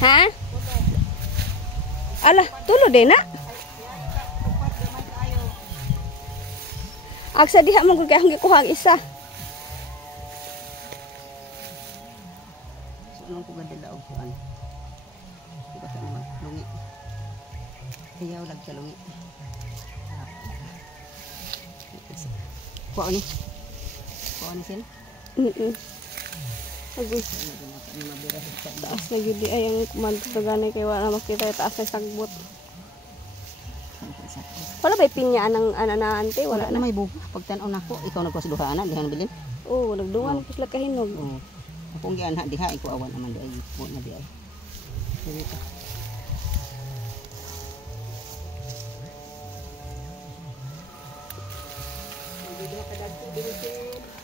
Ha? Ala, tulo din na. Agsa diha man gud kay ang gikuha ang isa. So anong ko gadala og kuan. Diba ka naman lungi. Ayaw lag sa lungi. Kuha ni. Kuha ni sin. Agoy. Taas na yun ay ang kumantagaganay kay wala makita taas na sagbot. Wala ba pinyaan ng ante? Wala na may buga. Pagtanaw na ko, ikaw nagpasduhaan na, diha nabilin? Oo, nagdungan ko sila kahinog. Oo. Akong gianha diha, ikaw awan naman doon. Mo na di ay. Dito.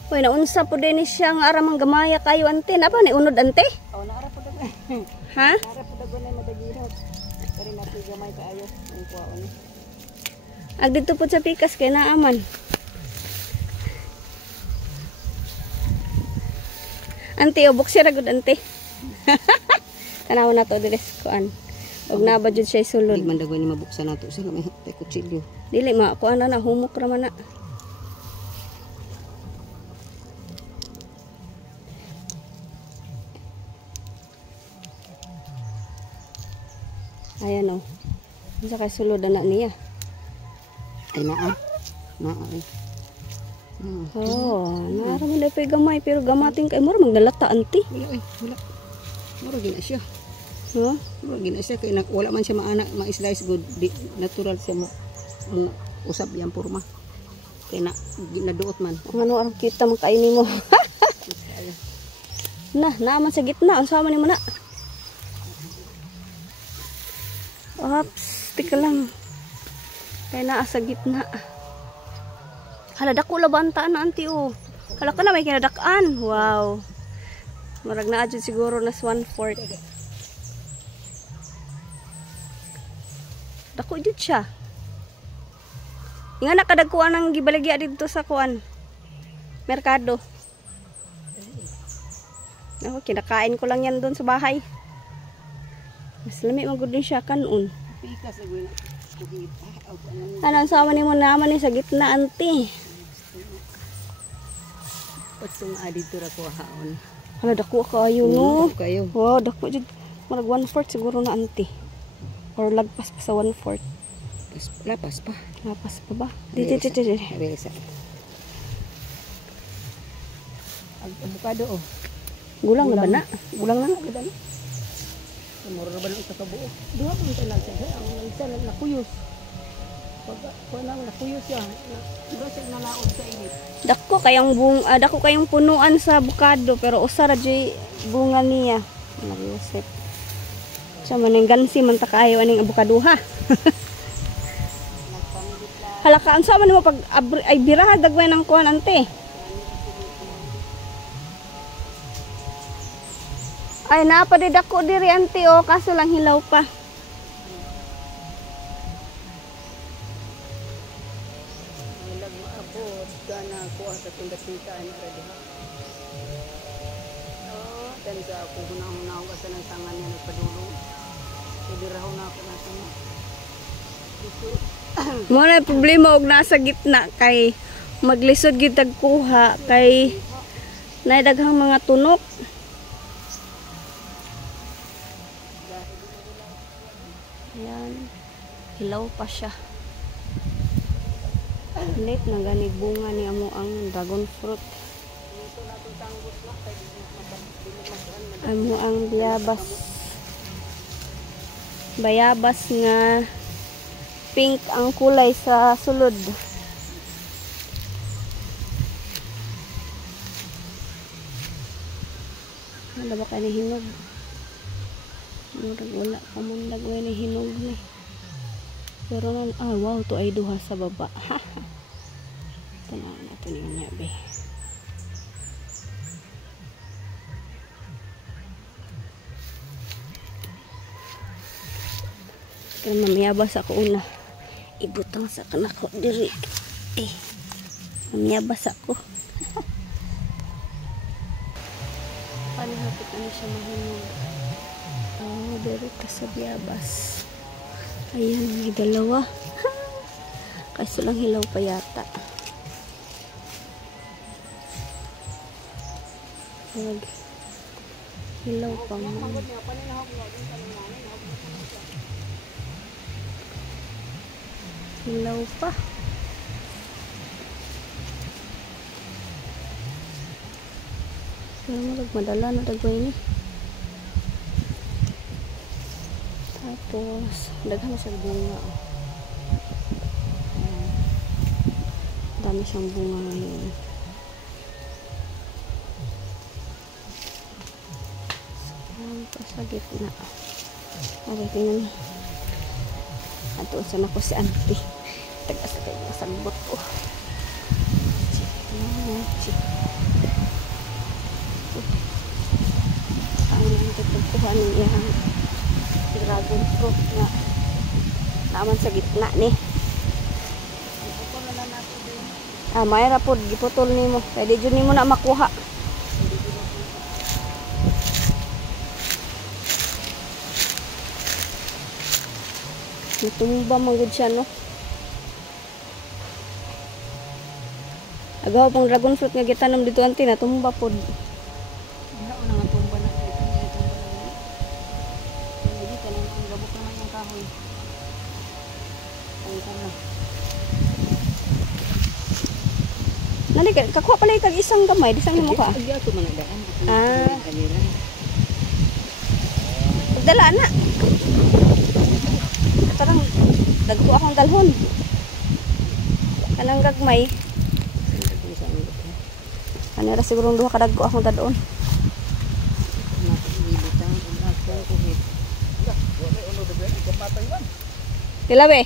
Uy, naunsa po din siya nga aramang gamaya kayo ante. Apa ni unod ante? Oh, naara po dagan. Ha? Naara po dagan na madagihot. Kari na po gamay kaayo ang kuwaon. Ag dito po sa pikas kay naaman. Ante, ubok siya ragod ante. Tanaw na to dili kuan. Og naba jud siya sulod. Di man dagan ni mabuksan nato sila may kutsilyo. Dili ma kuan na humok ra man na. Ayan o. Isa kay sulod na niya. Ay naa. Naa ay. Oh, naraman na pa gamay pero gamating kay mura magdalata anti. Wala ay, wala. Mura gina siya. No? Mura gina siya kay wala man siya maana ma-slice good. Di, natural siya mo. Usab yang purma. Kay na ginaduot man. Ano ang kita makaini mo? Naman sa gitna. Ang sama ni mo na. Ops, tika lang. Kaya naa sa gitna. Hala, dako labanta na anti oh. Hala ka na may kinadakaan. Wow. Marag na adjud siguro nas 1/4. Dako jud siya. Nga nakadagkuan ang gibaligya dito sa kuan. Merkado. Ako, kinakain ko lang yan doon sa bahay. Mas lami magud din siya kanon. Pikas na gawin. Ano ang sama ni mo naman sa gitna anti. Patung adito ra ko haon. Hala, dako kayo no. Kayo. Wow, dako jud. Marag 1/4 siguro na anti. Or lagpas pa sa 1/4. Lapas pa. Lapas pa ba? Dito. Dito. Abelisa. Avocado oh. Gulang na ba na? Gulang na. Mura ba lang ito kabuo? Duha pa ito lang siya. Ang isa lang nakuyos. Pag nakuyos siya, doon siya nalaod sa init. Dako kayong punuan sa avocado pero usa ra jay bunga niya. Nag-usip. Siya man ang gansi man ta kaayo aning avocado ha. Hala ka unsa man mo pag ay biraha dagway ng kuan ante. Ay napadid ako diri ante o kaso lang hilaw pa. Ilag maabot kana kuha sa tunda-tunda ana ra diha. Oh, tansa ako hunahuna ko sa nang tangan niya nagpadulong. Pwede raw na ako nasa mo. Mo na problema og nasa gitna kay maglisod gid tagkuha kay naidaghang mga tunok. Ayan. Hilaw pa siya. Lit na gani bunga ni amo ang dragon fruit. Amo ang bayabas nga pink ang kulay sa sulod. Ano ba kayo hinog? Wala pa man lagway ni hinog ni. Pero nun, wow, to ay duha sa baba. Tanaw natin yung nabi. Kaya mamiyabas ako una. Ibutang sa kanako diri. Mamiyabas ako. Panihapit na siya mahinog. Dito sa Biabas. Ayan, may dalawa. Kaso lang hilaw pa yata. Hilaw pa mo. Hilaw pa. Pero madala na dagway ni. Tapos, daghan na siya bunga. Dami siyang bunga ngayon. Sa gitna. Okay, tingnan. Ato, saan ako si auntie. Tagas na kayo masagbot ko. Ang tutugkuhan niya dragon fruit nga naman sa gitna ni. Mayra po, giputol ni mo. Pwede dyan ni mo na makuha. Natumba manggod siya, no? Agaw pang dragon fruit nga gitanam dito anti, natumba po. Nalika, kakuha pala yung isang gamay, disang mo ka. Pagdala na. Tarang, dagko akong dalhon. Kanang gagmay. Kanira sigurong duha kadagko akong dalhon. Tilawe.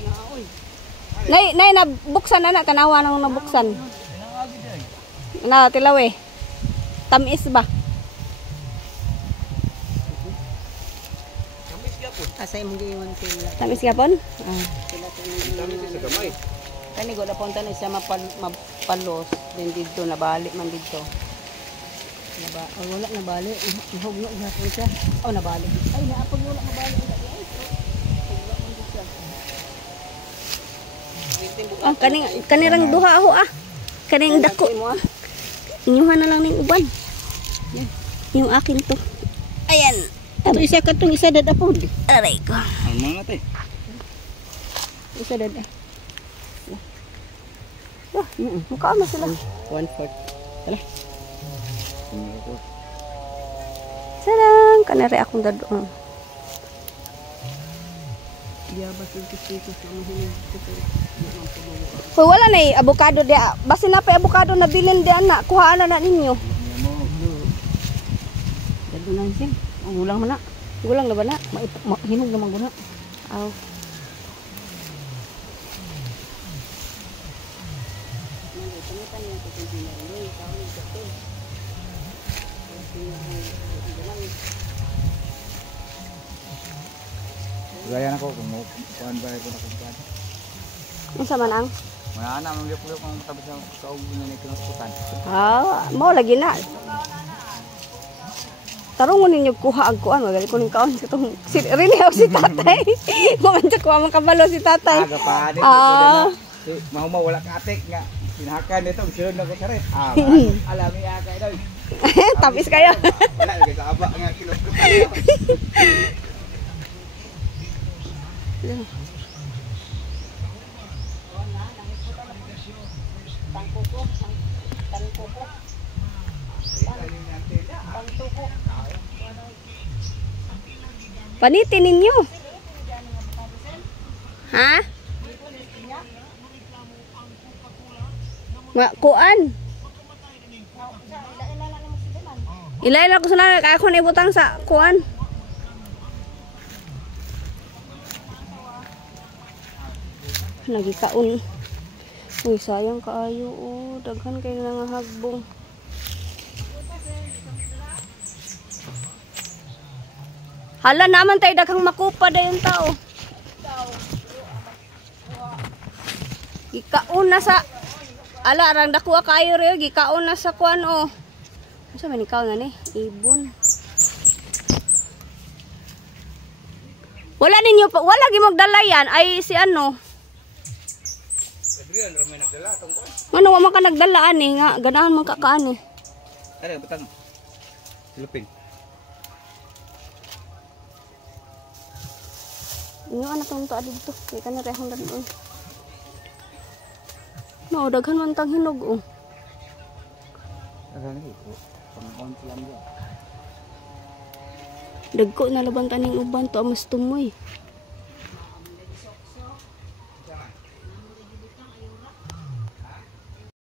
Nay, nabuksan na tanawa nang nabuksan. Na tilawe. Tamis ba? Asay mo giwan sila. Tamis gapon? Tamis sa gamay. Kani go na punta na siya mapalos din dito nabalik man dito. Wala nabalik. Ihugno gyapon siya. Oh nabalik. Ay naapon wala nabalik. Oh, kanirang duha ako Kaning dako. Inyuhan na lang ning uban. Yung akin to. Ayan. Ito isa katong isa dadapod. Aray ko. Ang mga te. Isa dad. Mukha mo sila. 1/4. Tala. Sarang kanare akong dadoon. Biabas yung tisikos na mahinig. Hoy, wala na avocado dia. Basta na pa avocado na bilin di ana. Kuhaan na ninyo. Dado na sin. Ang gulang man na. Gulang na ba na? Hinog naman guna. Aw. Gaya na ko kung kuhan ba ko na kumpuan. Unsa man ang? Mga anak mong lipo kung matabas sa kaog na kinusputan. Mao lagi na. Tarungon ninyo kuha ang kuan, magali ko ning kaon katong rinihaw si tatay. Kumansa ko ang kabalo si tatay. Aga pa din ko na. Mahumaw wala ka atik nga. Sinahakan nito sunod na ko karet. Alami aga daw. Tapis kayo. Wala lagi sa aba nga kiloskutan. Panitin ninyo. Ha? Kuan. Ilaila ko sana kaya ko na ibutang sa kuan. Lagi kaon. Uy, sayang kaayo. Daghan kayo nga hagbong. Hala naman tayo daghang makupa dayon tao. Gikaon na sa ala rang dakuha kayo reo gikaon na sa kuan o. Unsa man ikaw na ni? Ibon. Wala ninyo pa, wala gi magdala yan ay si ano. Adrian, ramay nagdala tong kuan. Ano wa man ka nagdala ani nga ganahan man ka kaani. Ano batang? Silupin. Inyo anak tong tuwa dito. Kay kana rehong danon. Mao daghan man tang hinog oh. Ano ni? Pang-on lang dia. Dagko na laban taning uban to mas tumoy.